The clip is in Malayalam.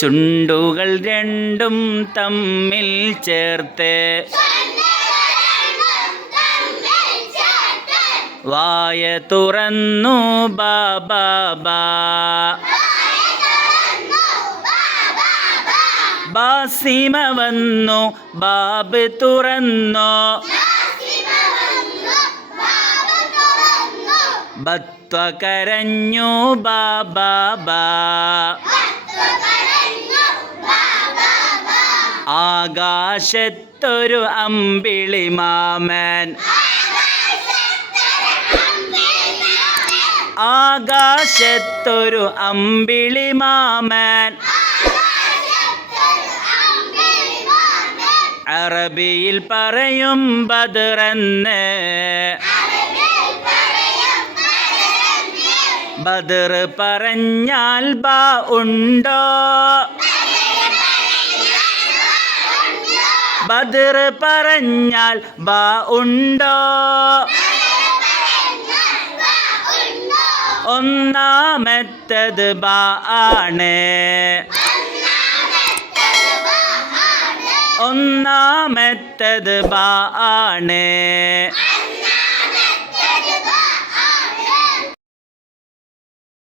ചുണ്ടുകൾ രണ്ടും തമ്മിൽ ചേർത്ത് വായ തുറന്നു ബാബാ ബാസിമ വന്നു ബാബ് തുറന്നു. ബത്വ കരഞ്ഞു ബാബാ ആകാശത്തൊരു അമ്പിളി മാമൻ. ആകാശത്തൊരു അമ്പിളി മാമൻ. അറബിയിൽ പറയും ബദറന്ന്. ബദർ പറഞ്ഞാൽ ബാ ഉണ്ടോ? ബദർ പറഞ്ഞാൽ ബാ ഉണ്ടോ? ഒന്നാമത്തത് ബാ ആണ്. ഒന്നാമത്തത് ബാ ആണ്.